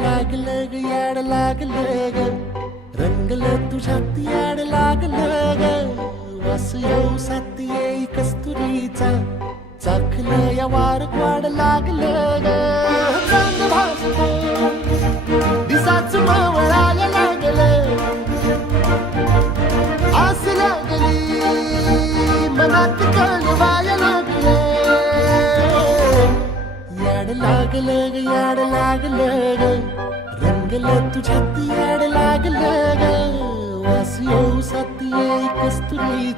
लागलं ग याड लागलं ग रंगलं तुझ्यात याड लागलं ग वास येऊ साथ येई कस्तुरीचा चाखलं या वार वाड लागलं ग चांद भासलं दिसाच मावळायला लागलं आस लागली मनात कळवायला लागलं याड लागलं ग याड लागलं ग रंगलं तुझ्यात याड लागलं ग वास येऊ साथ येई कस्तुरी